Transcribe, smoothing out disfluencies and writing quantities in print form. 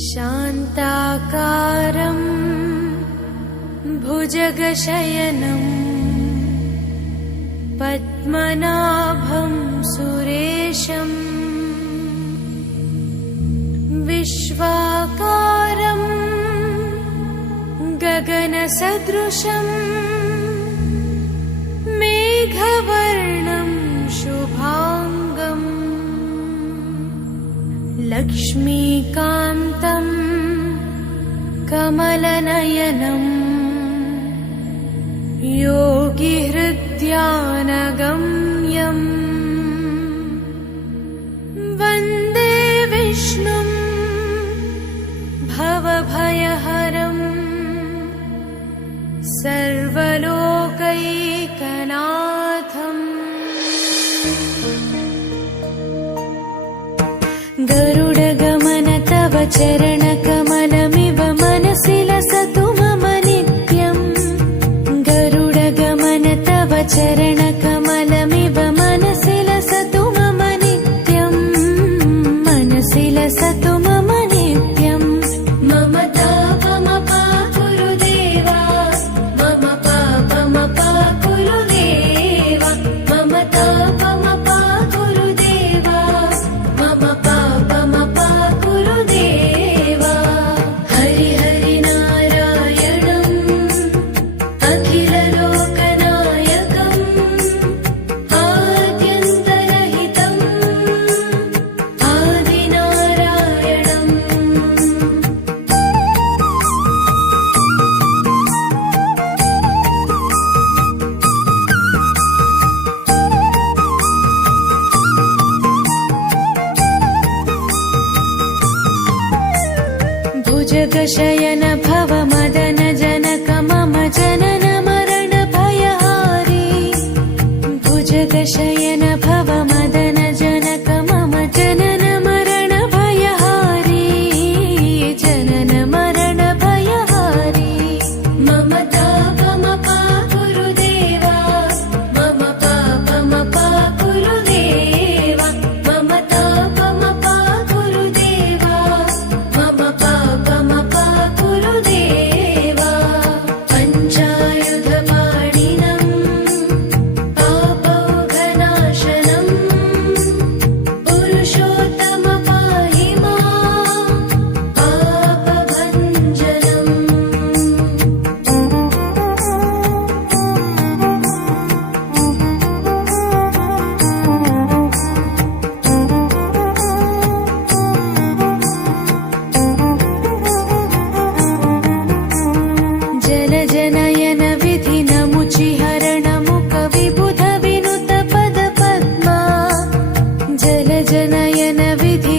शान्ताकारं भुजगशयनं पद्मनाभं सुरेशम् विश्वाकारं गगनसदृशं मेघवर्णं शुभांगम् लक्ष्मीकान्तं कमलनयनं योगिहृद्यानगम्यम् वन्दे विष्णुं भवभयहरं सर्वलोकैकनाथम् गरुडगमन तव चरणकमलमिव मनसि लसतु मम नित्यम् गरुडगमन तव चरणकमलमिव मनसि लसतु मम नित्यम् मनसि लसतु मम नित्यम् मम तापमपाकुरु देवा मम पापमपाकुरु देवा मम तापमपाकुरु देवा मम पापमपाकुरु देवा हरि हरि नारायणम् अखिललोकनायकम् आद्यन्तरहितम् आदिनारायणम् भुजगशयन भव मदन जनक मम जनन मरण भयहारी भुजगशयन भव मदन जनक मम जनन मरण भयहारी जनन मरण भयहारी मम तापमपाकुरु देवा मम पापमपाकुरु देवा मम तापमपाकुरु देवा मम पापमपाकुरु देवा पञ्चायुधपाणिनं पापौघनाशनं पुरुषोत्तम पाहि मां पापभञ्जनम् जलजनयन विधिनमुचिहरण मुख विबुध विनुत पद पद्मा जलजनयन विधि